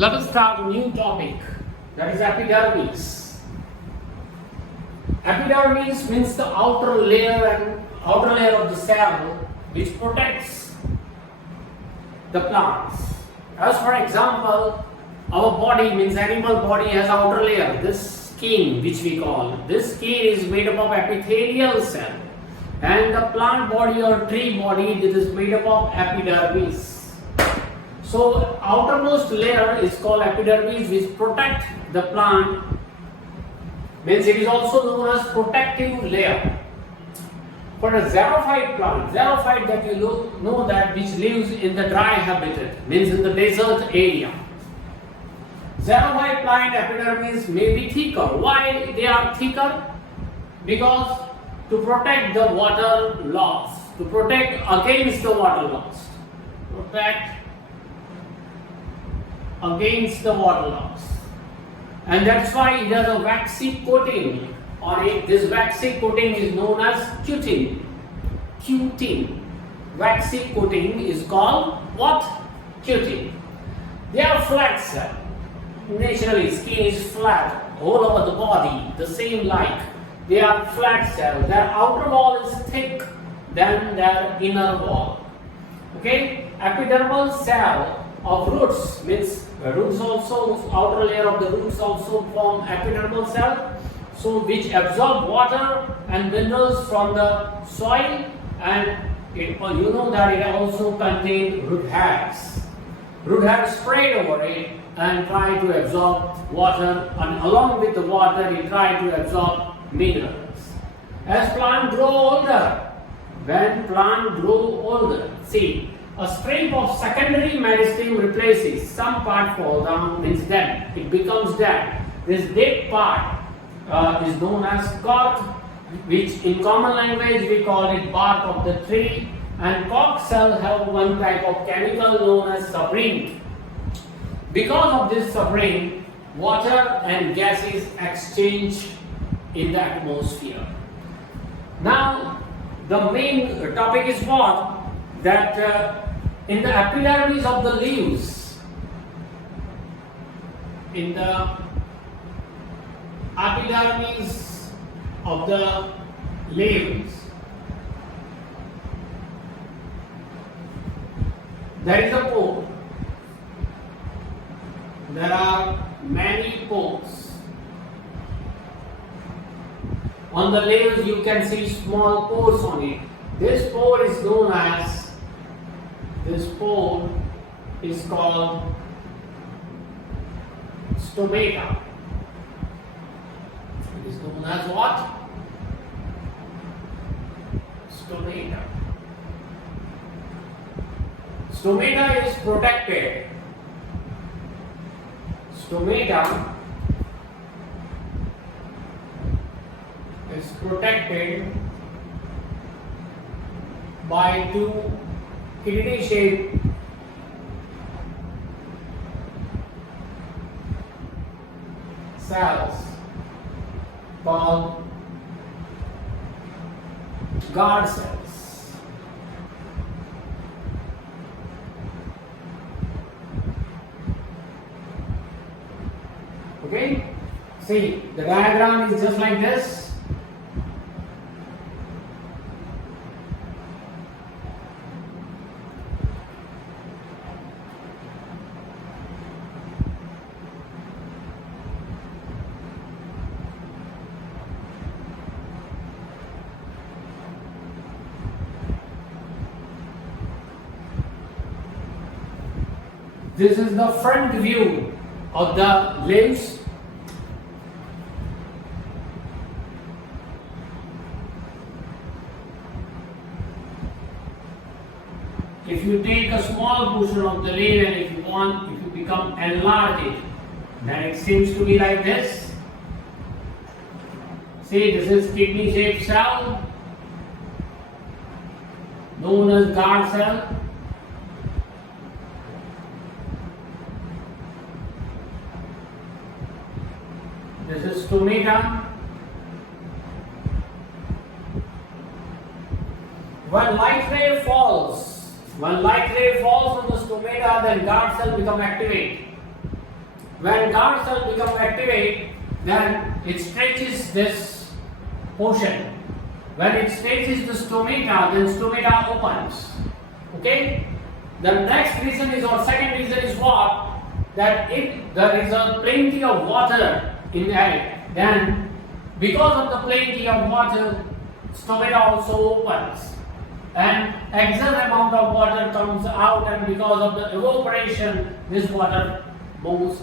Let us start a new topic, that is epidermis. Epidermis means the outer layer of the cell which protects the plants. As for example, our body means animal body has outer layer, this skin which we call. This skin is made up of epithelial cell, and the plant body or tree body, this is made up of epidermis. So outermost layer is called epidermis, which protect the plant, means it is also known as protective layer. For a xerophyte plant, xerophyte that you know that which lives in the dry habitat, means in the desert area. Xerophyte plant epidermis may be thicker. Why they are thicker? Because to protect the water loss, to protect against the water loss, protect against the water loss, and that's why it has a waxy coating on it. This waxy coating is known as cutin. Cutin. Waxy coating is called what? Cutin. They are flat cell. Naturally, skin is flat all over the body, the same like. They are flat cell. Their outer wall is thick than their inner wall. Okay? Epidermal cell of roots, means roots also, outer layer of the roots also form epidermal cell, so which absorb water and minerals from the soil, and you know that it also contains root hairs. Root hairs spread over it and try to absorb water, and along with the water it try to absorb minerals. As plant grow older, when plant grow older, see, a strip of secondary meristem replaces, some part fall down, means dead, it becomes dead. This dead part is known as cork, which in common language we call it bark of the tree, and cork cell have one type of chemical known as suberin. Because of this suberin, water and gases exchange in the atmosphere. Now the main topic is what? That in the epidermis of the leaves, in the epidermis of the leaves, there is a pore. There are many pores. On the leaves you can see small pores on it. This pore is known as, this pore is called stomata. It is known as what? Stomata. Stomata is protected. Stomata is protected by two kidney-shaped cells called guard cells. Okay? See, the diagram is just like this. This is the front view of the leaves. If you take a small portion of the leaf and if you become enlarge it, then it seems to be like this. See, this is kidney shaped cell known as guard cell. This is stomata. When light ray falls on the stomata, then guard cell become activate. When guard cell become activate, then it stretches this portion. When it stretches the stomata, then stomata opens. Okay? The next reason is, or second reason is what? That if there is a plenty of water in it, then because of the plenty of water, stomata also opens. And excess amount of water comes out, and because of the evaporation, this water moves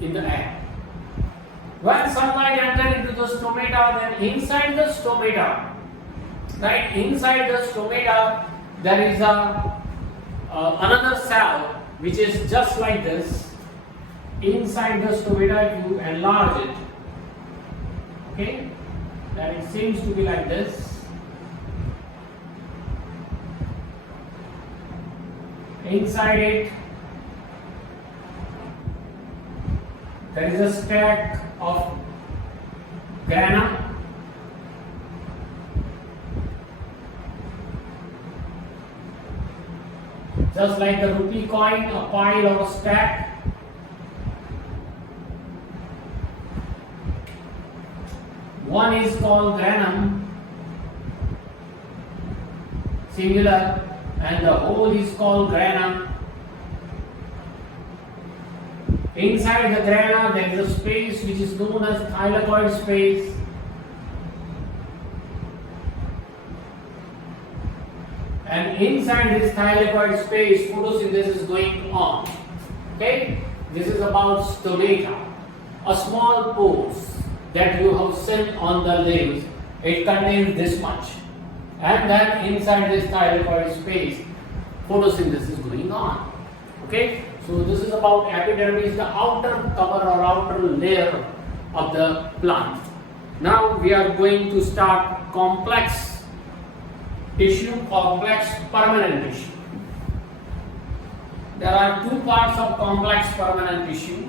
in the air. When sunlight enters into the stomata, then inside the stomata, right inside the stomata, there is another cell which is just like this. Inside the stomata, if you enlarge it, okay, then it seems to be like this. Inside it, there is a stack of grana. Just like the rupee coin, a pile or a stack. One is called granum, singular, and the whole is called grana. Inside the grana, there is a space which is known as thylakoid space. And inside this thylakoid space, photosynthesis is going on. Okay? This is about stomata, a small pores that you have seen on the leaves. It contains this much. And then inside this thylakoid space, photosynthesis is going on. Okay? So this is about epidermis, the outer cover or outer layer of the plant. Now we are going to start complex tissue, complex permanent tissue. There are two parts of complex permanent tissue.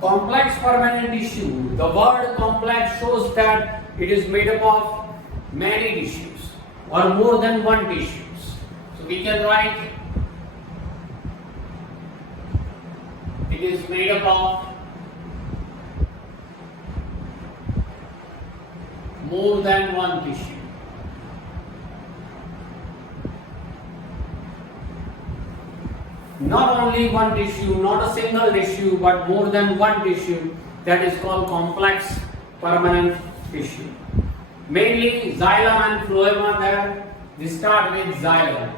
Complex permanent tissue. The word complex shows that it is made up of many tissues or more than one tissues. So we can write it is made up of more than one tissue. Not only one tissue, not a single tissue, but more than one tissue, that is called complex permanent tissue. Mainly xylem and phloem are there. We start with xylem.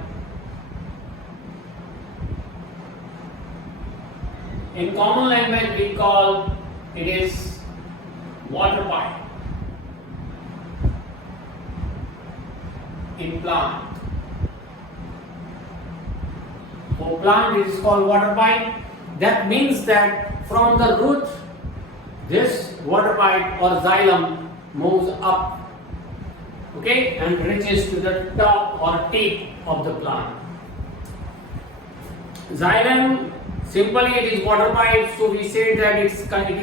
In common language we call it is water pipe. In plant. For plant it is called water pipe. That means that from the root this water pipe or xylem moves up, okay, and reaches to the top or tip of the plant. Xylem, simply it is water pipe, so we say that it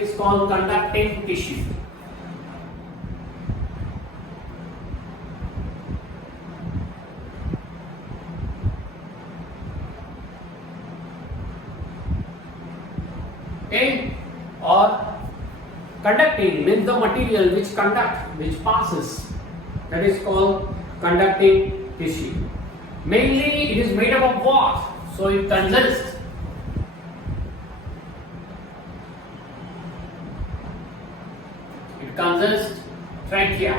is called conducting tissue. Okay, or conducting means the material which conducts, which passes, that is called conducting tissue. Mainly it is made up of what? So it consists trachea.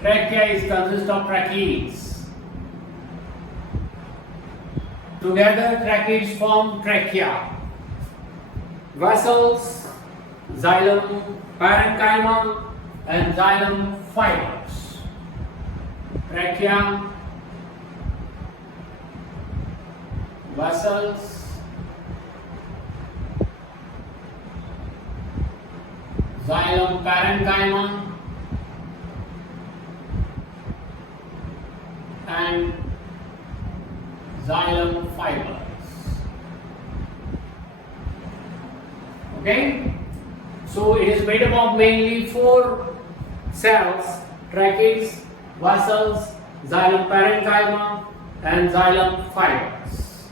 Trachea consists of trachees. Together trachees form trachea. Vessels, xylem, parenchyma and xylem fibers. Trachea, vessels, xylem parenchyma, and xylem fibers. Okay, so it is made up of mainly 4 cells: trachees, vessels, xylem parenchyma, and xylem fibers.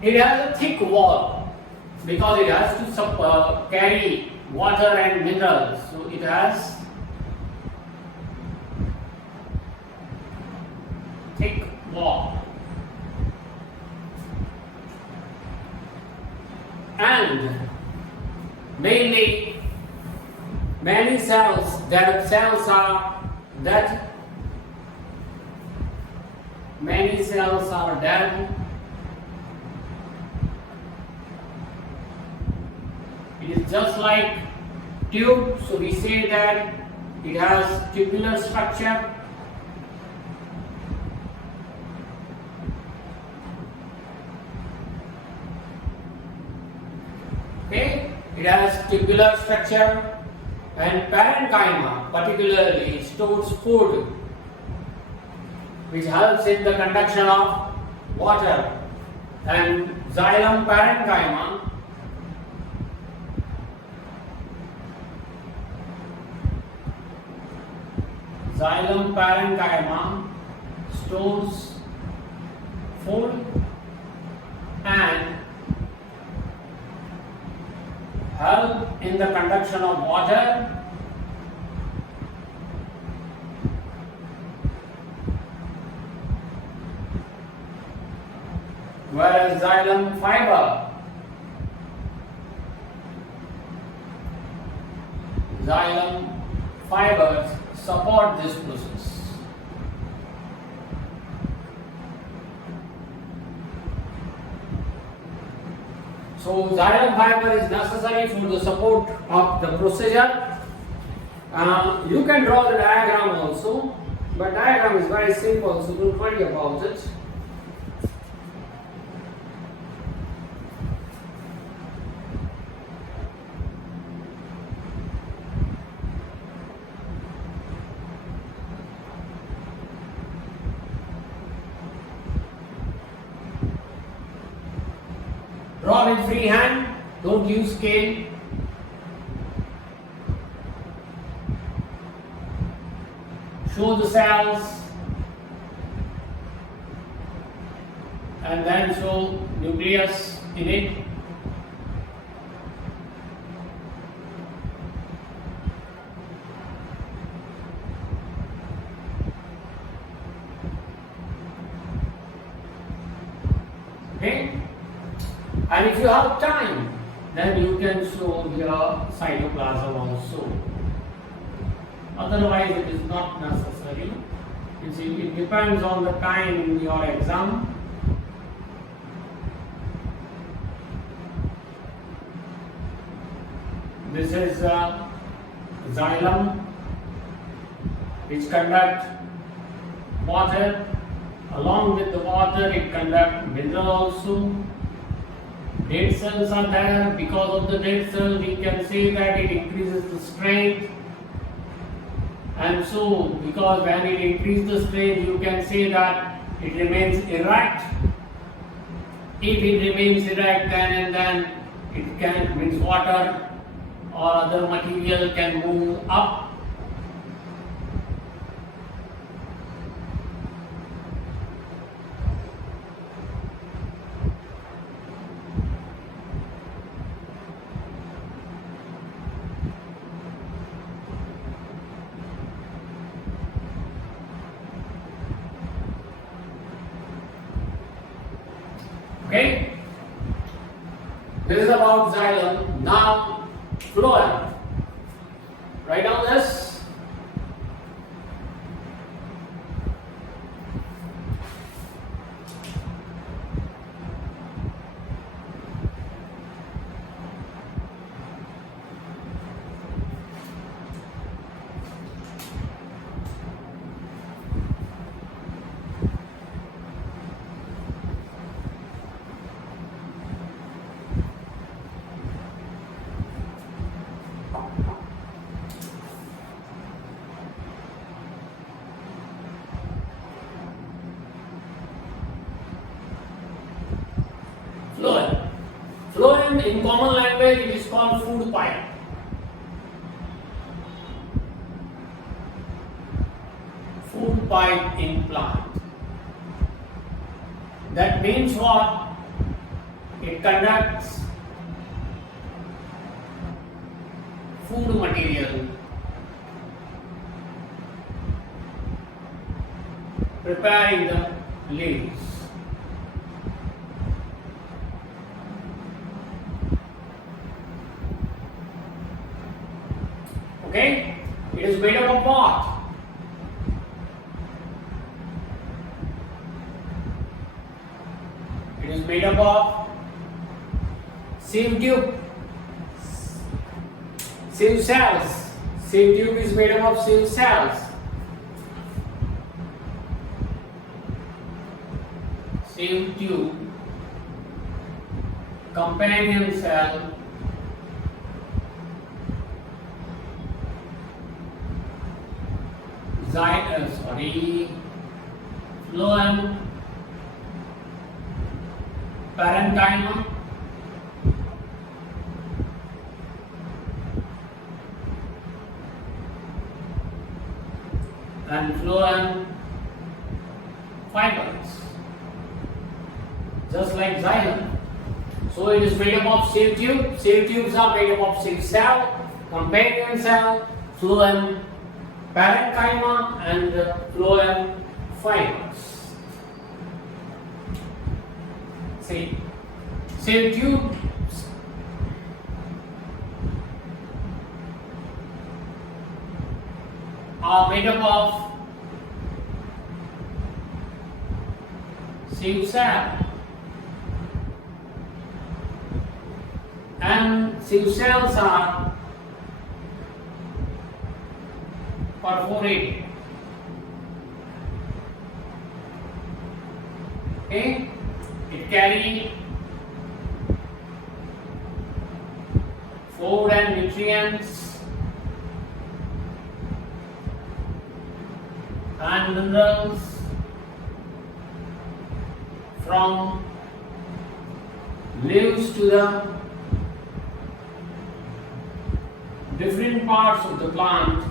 It has a thick wall because it has to carry water and minerals. So it has thick wall. And mainly many cells are dead. Many cells are dead. It is just like tube, so we say that it has tubular structure. Okay, it has tubular structure, and parenchyma particularly stores food, which helps in the conduction of water, and xylem parenchyma stores food and help in the conduction of water, whereas xylem fibers support this process. So xylem fiber is necessary for the support of the procedure. You can draw the diagram also, but diagram is very simple, so don't worry about it. Draw with free hand, don't use scale. Show the cells and then show nucleus in it. Okay? And if you have time, then you can show your cytoplasm also. Otherwise, it is not necessary. You see, it depends on the time in your exam. This is xylem, which conduct water. Along with the water, it conducts mineral also. Dead cells are there. Because of the dead cell, we can say that it increases the strength. And so, because when it increases the strength, you can say that it remains erect. If it remains erect, then it can, means water or other material can move up. Okay, this is about xylem. Now, phloem. Write down this. in common language it is called food pipe. Food pipe in plant. That means what? It conducts food material, preparing the leaves. Okay? It is made up of what? It is made up of sieve tube. Sieve cells. Sieve tube is made up of sieve cells. Sieve tube, companion cell, phloem, parenchyma, and phloem fibers, just like xylem. So it is made up of sieve tube. Sieve tubes are made up of sieve cell, companion cell, phloem, parenchyma, and phloem fibers. See, sieve tubes are made up of sieve cell, and sieve cells are perforated. Okay, it carries food and nutrients and minerals from leaves to the different parts of the plant.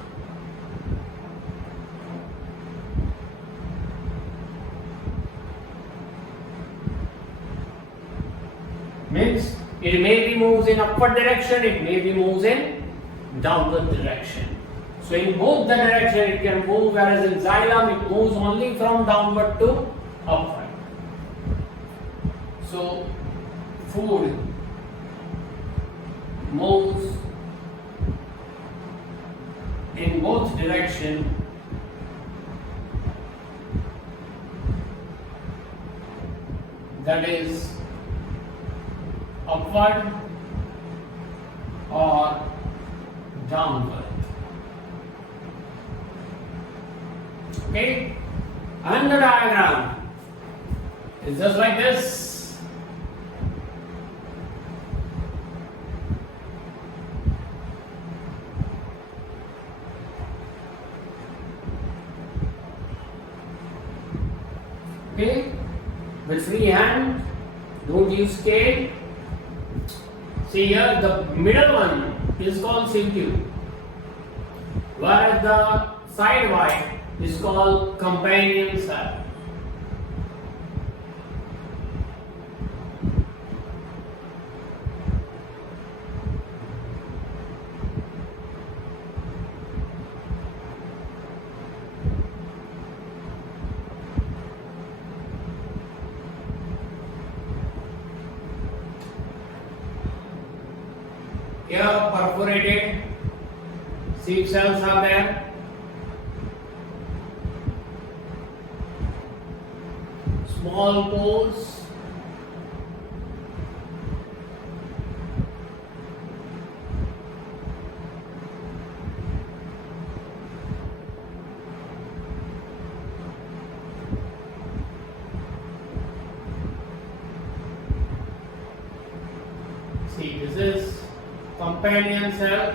Means it may be moves in upward direction, it may be moves in downward direction. So in both the direction it can move, whereas in xylem it moves only from downward to upward. So food moves in both direction, that is upward or downward. Okay, and the diagram is just like this. Okay, with free hand, don't use scale. See here, the middle one is called sieve tube, whereas the side white is called companion cell. Here perforated sieve cells are there. Small pores. See, this is companion cell.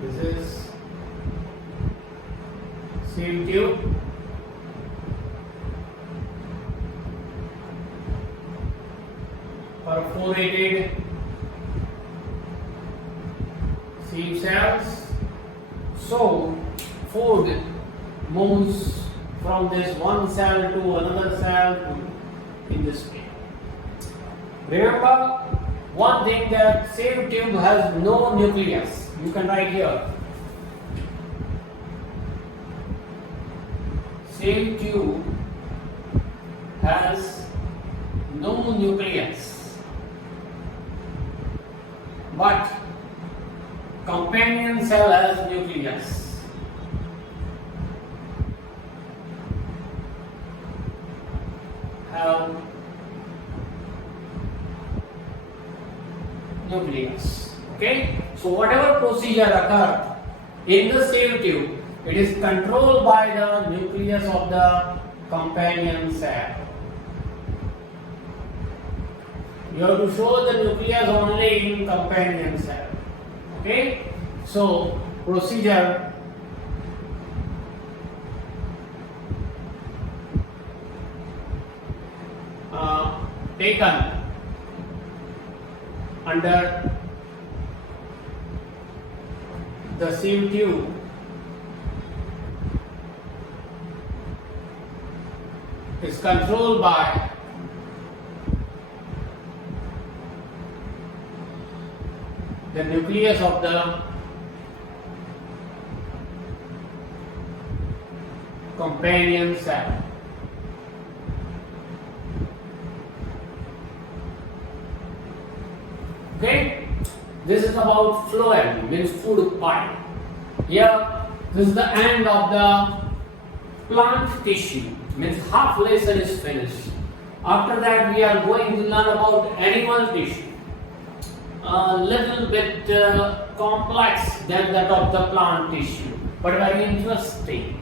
This is sieve tube. perforated sieve cells. So food moves from this one cell to another cell in this way. Remember one thing, that sieve tube has no nucleus. You can write here. Sieve tube has no nucleus, but companion cell has nucleus. Have nucleus. Okay, so whatever procedure occurs in the sieve tube, it is controlled by the nucleus of the companion cell. You have to show the nucleus only in companion cell. Okay, so procedure taken under the sieve tube is controlled by the nucleus of the companion cell. Okay, this is about phloem, means food pipe. Here, this is the end of the plant tissue, means half lesson is finished. After that, we are going to learn about animal tissue. A little bit complex than that of the plant tissue, but very interesting.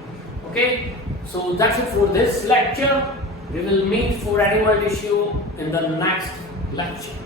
Okay, so that's it for this lecture. We will meet for animal tissue in the next lecture.